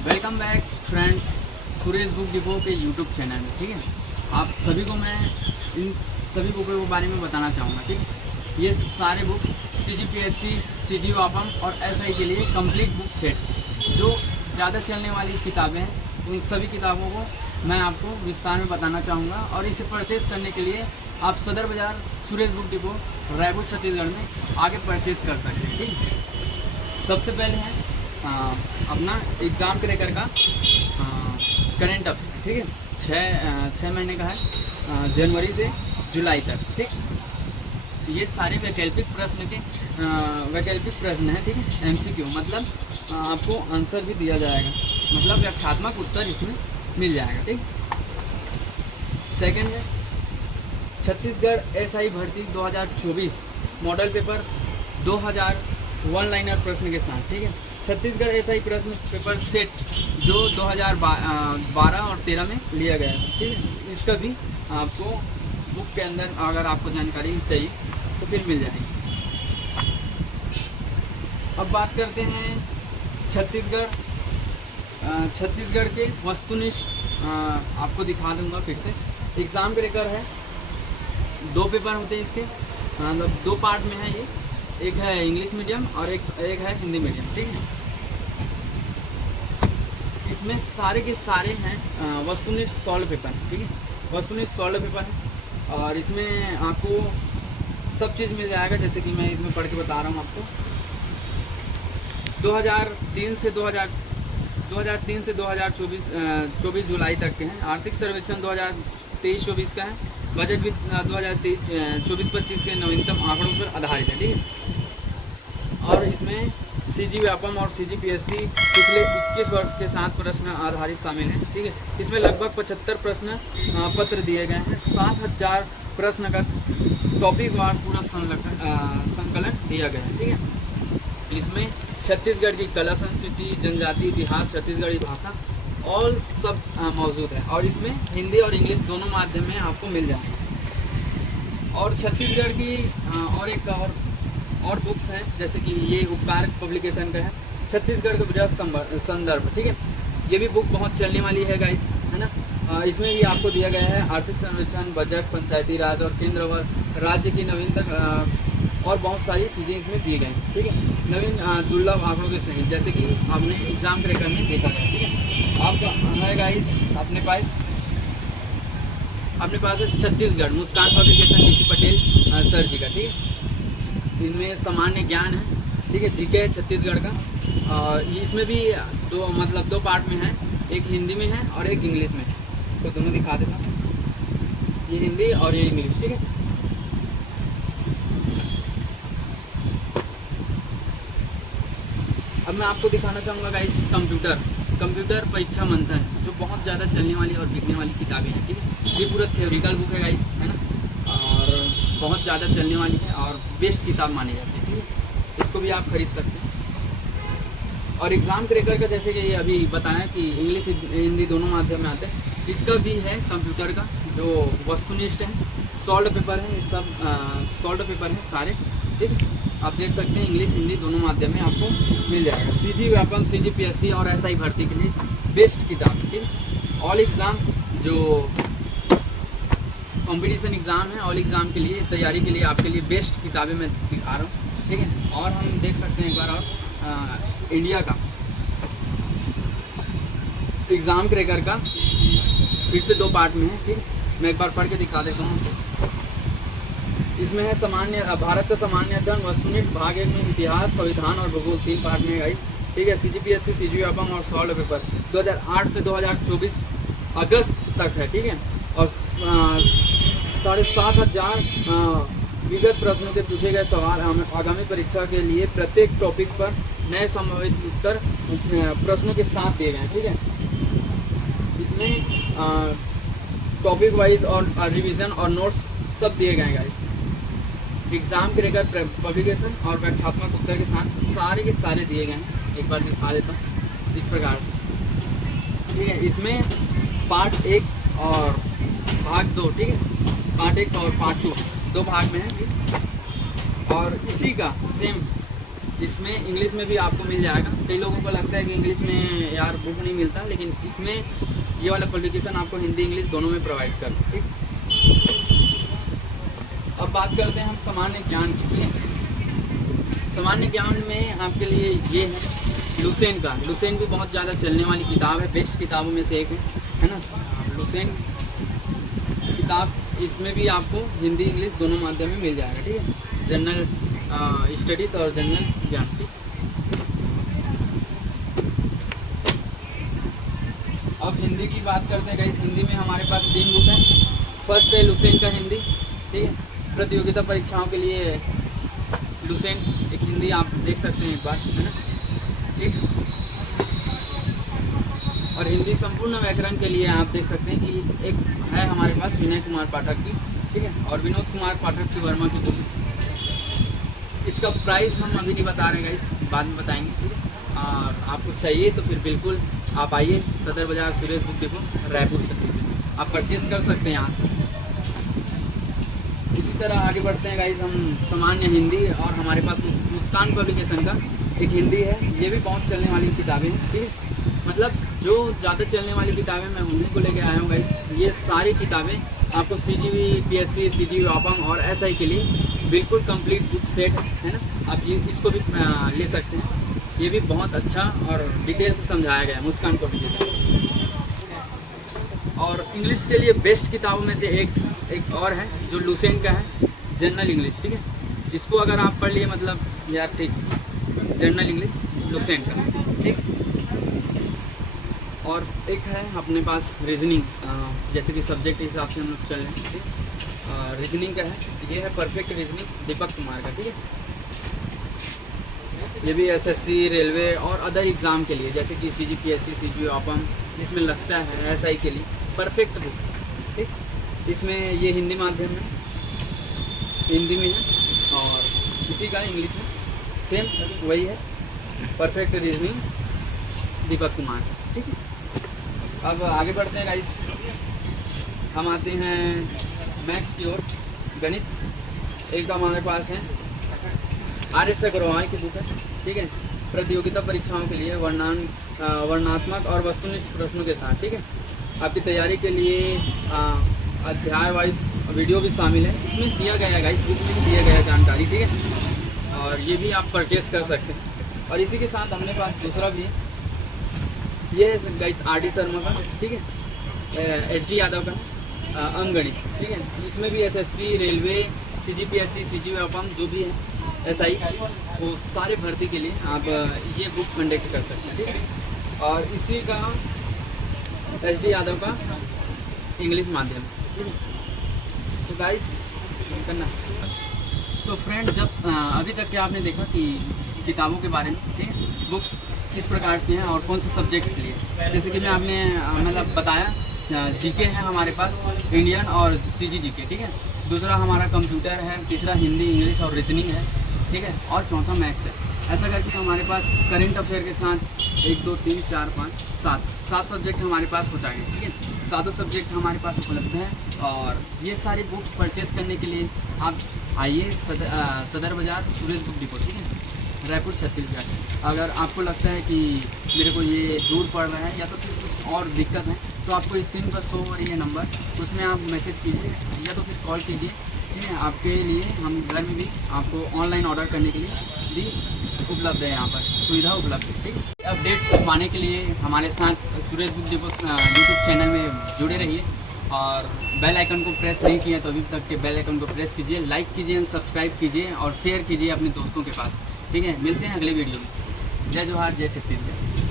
Welcome back friends, Suresh book depot के YouTube channel में। ठीक है, आप सभी को मैं इन सभी बुकों के बारे में बताना चाहूँगा। ठीक, ये सारे बुक्स CGPSC, CG वापम और SI के लिए कंप्लीट बुक सेट, जो ज़्यादा चलने वाली किताबें हैं, उन सभी किताबों को मैं आपको विस्तार में बताना चाहूँगा। और इसे परचेज़ करने के लिए आप सदर बाज़ार सुरेश बुक डिपो रायपुर छत्तीसगढ़ में आके परचेज़ कर सकते हैं। ठीक, सबसे पहले है अपना एग्ज़ाम क्रैकर का करेंट अफेयर। ठीक है, छः महीने का है, जनवरी से जुलाई तक। ठीक, ये सारे वैकल्पिक प्रश्न हैं। ठीक है, MCQ मतलब आपको आंसर भी दिया जाएगा, मतलब व्याख्यात्मक उत्तर इसमें मिल जाएगा। ठीक, सेकंड है छत्तीसगढ़ SI भर्ती 2024 मॉडल पेपर 2000 वन लाइनर प्रश्न के साथ। ठीक है, छत्तीसगढ़ SI प्रश्न पेपर सेट जो 2012 और 13 में लिया गया था। ठीक है, इसका भी आपको बुक के अंदर अगर आपको जानकारी चाहिए तो फिर मिल जाएगी। अब बात करते हैं छत्तीसगढ़ के वस्तुनिष्ठ, आपको दिखा दूंगा फिर से। एग्ज़ाम क्रैकर है, 2 पेपर होते हैं इसके, मतलब 2 पार्ट में है ये। एक है इंग्लिश मीडियम और एक है हिंदी मीडियम। ठीक है, इसमें सारे के सारे हैं वस्तुनिष्ठ सॉल्व पेपर। ठीक है, वस्तुनिष्ठ सॉल्व पेपर है और इसमें आपको सब चीज़ मिल जाएगा। जैसे कि मैं इसमें पढ़ के बता रहा हूँ आपको। 2003 से 2024 जुलाई तक के हैं। आर्थिक सर्वेक्षण 2023-24 का है। बजट भी 2024-25 के नवीनतम आंकड़ों पर आधारित है। ठीक है, और इसमें CG व्यापम और CGPSC पिछले 21 वर्ष के 7 प्रश्न आधारित शामिल हैं। ठीक है, इसमें लगभग 75 प्रश्न पत्र दिए गए हैं। 7000 प्रश्न का टॉपिक वार पूरा संकलन दिया गया है। ठीक है, इसमें छत्तीसगढ़ की कला संस्कृति, जनजाति इतिहास, छत्तीसगढ़ी भाषा ऑल सब मौजूद है। और इसमें हिंदी और इंग्लिश दोनों माध्यम में आपको मिल जाएंगे। और छत्तीसगढ़ की और बुक्स हैं, जैसे कि ये उपकार पब्लिकेशन का है, छत्तीसगढ़ का बृहद संदर्भ। ठीक है, ये भी बुक बहुत चलने वाली है गाइस, है ना। इसमें भी आपको दिया गया है आर्थिक सर्वेक्षण, बजट, पंचायती राज और केंद्र व राज्य की नवीनतम और बहुत सारी चीज़ें इसमें दी गई। ठीक है, नवीन दुर्लभ आंकड़ों के सही, जैसे कि आपने एग्जाम क्रैकर में देखा है। ठीक है, आप है गाइस अपने पास है छत्तीसगढ़ मुस्कान पब्लिकेशन, DC पटेल सर जी का। ठीक है, इनमें सामान्य ज्ञान है। ठीक है, जीके है छत्तीसगढ़ का। इसमें भी 2 पार्ट में है, एक हिंदी में है और एक इंग्लिश में है। तो दोनों दिखा देता हूँ, ये हिंदी और ये इंग्लिश। ठीक है, अब मैं आपको दिखाना चाहूँगा गाइस कंप्यूटर परीक्षा मंथन, जो बहुत ज़्यादा चलने वाली और बिकने वाली किताबें हैं। ठीक है, ये पूरा थ्योरिकल बुक है गाइस, है ना, और बहुत ज़्यादा चलने वाली है और बेस्ट किताब मानी जाती है। ठीक है, इसको भी आप खरीद सकते हैं। और एग्ज़ाम क्रैकर का जैसे कि अभी बताया कि इंग्लिश हिंदी दोनों माध्यम में आते हैं, इसका भी है कंप्यूटर का, जो वस्तुनिष्ठ है, सॉल्व पेपर है। ये सब सॉल्व पेपर है सारे। ठीक है, आप देख सकते हैं इंग्लिश हिंदी दोनों माध्यम में आपको मिल जाएगा। CG व्यापम, CGPSC और SI भर्ती के लिए बेस्ट किताब। ठीक है, ऑल एग्ज़ाम जो कंपटीशन एग्ज़ाम है, ऑल एग्ज़ाम के लिए तैयारी के लिए आपके लिए बेस्ट किताबें मैं दिखा रहा हूँ। ठीक है, और हम देख सकते हैं एक बार और इंडिया का एग्ज़ाम क्रैकर का फिर से 2 पार्ट में है। ठीक है, मैं एक बार पढ़ के दिखा देता हूँ। इसमें है भारत का सामान्य अध्ययन, वस्तुनिष्ठ भाग 1 में इतिहास, संविधान और भूगोल 3 पार्ट में है गाइस। ठीक है, CGPSC, CG व्यापम और सॉल्व पेपर 2008 से 2024 अगस्त तक है। ठीक है, और 7500 विगत प्रश्नों के पूछे गए सवाल आगामी परीक्षा के लिए प्रत्येक टॉपिक पर नए संभावित उत्तर प्रश्नों के साथ दिए गए हैं। ठीक है, इसमें टॉपिक वाइज और रिवीजन और नोट्स सब दिए गए हैं गाइस। एग्ज़ाम क्रैकर पब्लिकेशन और व्याख्यात्मक उत्तर के साथ सारे के सारे दिए गए हैं। एक बार दिखा देता हूँ इस प्रकार से। ठीक है, इसमें पार्ट 1 और भाग 2। ठीक है, पार्ट 1 और पार्ट 2 2 भाग में है। और इसी का सेम इसमें इंग्लिश में भी आपको मिल जाएगा। कई लोगों को लगता है कि इंग्लिश में यार बुक नहीं मिलता, लेकिन इसमें ये वाला पब्लिकेशन आपको हिंदी इंग्लिश दोनों में प्रोवाइड कर, ठीक। अब बात करते हैं हम सामान्य ज्ञान की। सामान्य ज्ञान में आपके लिए ये है लुसेंट का। लुसेंट भी बहुत ज़्यादा चलने वाली किताब है, बेस्ट किताबों में से एक है ना लुसेंट किताब। इसमें भी आपको हिंदी इंग्लिश दोनों माध्यम में मिल जाएगा, ठीक है। जनरल स्टडीज़ और जनरल ज्ञान की। अब हिंदी की बात करते हैं गाइस। हिंदी में हमारे पास 3 बुक है। फर्स्ट है लुसेंट का हिंदी, ठीक है। प्रतियोगिता परीक्षाओं के लिए लुसेंट एक हिंदी आप देख सकते हैं एक बार, है ना, ठीक। और हिंदी संपूर्ण व्याकरण के लिए आप देख सकते हैं कि एक है हमारे पास विनय कुमार पाठक की, ठीक है, और विनोद कुमार पाठक की वर्मा की बुक। इसका प्राइस हम अभी नहीं बता रहे गाइस, बाद में बताएंगे, ठीक है। और आपको चाहिए तो फिर बिल्कुल आप आइए सदर बाज़ार सुरेश बुक डिपो रायपुर छत्तीसगढ़, आप परचेज़ कर सकते हैं यहाँ से। इसी तरह आगे बढ़ते हैं गाइस हम सामान्य हिंदी, और हमारे पास मुस्कान पब्लिकेशन का एक हिंदी है। ये भी बहुत चलने वाली किताबें हैं, ठीक है। मतलब जो ज़्यादा चलने वाली किताबें मैं उन्हीं को लेके आया हूँ गाइस। ये सारी किताबें आपको CGV, PSC, CGV वापम और SI के लिए बिल्कुल कंप्लीट बुक सेट है ना। आप ये इसको भी ले सकते हैं। ये भी बहुत अच्छा और डिटेल से समझाया गया है मुस्कान पब्लिकेशन। और इंग्लिश के लिए बेस्ट किताबों में से एक और है जो लुसेंट का है, जनरल इंग्लिश, ठीक है। इसको अगर आप पढ़ लिए मतलब यार ठीक, जनरल इंग्लिश लुसेंट का, ठीक। और एक है अपने पास रीजनिंग, जैसे कि सब्जेक्ट के हिसाब से हम लोग चल रहे हैं, ठीक। रीजनिंग का है, ये है परफेक्ट रीजनिंग दीपक कुमार का, ठीक है। ये भी SSC, रेलवे और अदर एग्ज़ाम के लिए जैसे कि CG, PSC, CGV वापम जिसमें लगता है SI के लिए परफेक्ट बुक, ठीक। इसमें ये हिंदी माध्यम में, हिंदी में है, और इसी का इंग्लिश में सेम वही है, परफेक्ट रीजनिंग दीपक कुमार, ठीक है। अब आगे बढ़ते हैं गाइस, हम आते हैं मैथ्स की ओर। गणित एक हमारे पास है RS अग्रवाल की बुक है, ठीक है। प्रतियोगिता परीक्षाओं के लिए वर्णात्मक और वस्तुनिष्ठ प्रश्नों के साथ, ठीक है। आपकी तैयारी के लिए अध्याय वाइज वीडियो भी शामिल है, इसमें दिया गया है गाइस, बुक में दिया गया जानकारी, ठीक है। और ये भी आप परचेस कर सकते हैं। और इसी के साथ हमने पास दूसरा भी है, ये है गाइस RD शर्मा का, ठीक है, SD यादव का अंकगणित, ठीक है। इसमें भी SSC, railway, CG, PSC, CGV वापम जो भी है SI, वो सारे भर्ती के लिए आप ये बुक कंडक्ट कर सकते हैं, ठीक है। और इसी का SD यादव का इंग्लिश माध्यम, ठीक है। तो गाइस करना, तो फ्रेंड जब अभी तक क्या आपने देखा कि किताबों के बारे में, ठीक है, बुक्स किस प्रकार से हैं और कौन से सब्जेक्ट के लिए। जैसे कि मैं आपने मतलब बताया, GK है हमारे पास इंडियन और CG GK, ठीक है। दूसरा हमारा कंप्यूटर है, तीसरा हिंदी इंग्लिश और रीजनिंग है, ठीक है, और चौथा मैथ्स है। ऐसा करके हमारे पास करंट अफेयर के साथ 1 2 3 4 5 7 सब्जेक्ट हमारे पास हो जाएंगे, ठीक है। सातों सब्जेक्ट हमारे पास उपलब्ध हैं। और ये सारी बुक्स परचेस करने के लिए आप आइए सदर बाज़ार सुरेश बुक डिपो, ठीक है, रायपुर छत्तीसगढ़। अगर आपको लगता है कि मेरे को ये दूर पड़ रहा है या तो फिर कुछ और दिक्कत है, तो आपको स्क्रीन पर शो हो रही है नंबर, उसमें आप मैसेज कीजिए या तो फिर कॉल कीजिए, ठीक है। आपके लिए हम घर में भी आपको ऑनलाइन ऑर्डर करने के लिए भी उपलब्ध है, यहाँ पर सुविधा उपलब्ध है, ठीक है। अपडेट पाने के लिए हमारे साथ Suresh book depot YouTube channel में जुड़े रहिए, और बेल आइकन को प्रेस नहीं किया तो अभी तक के बेल आइकन को प्रेस कीजिए, लाइक कीजिए, सब्सक्राइब कीजिए और शेयर कीजिए अपने दोस्तों के पास, ठीक है। मिलते हैं अगले वीडियो में। जय जोहार, जय छत्तीसगढ़।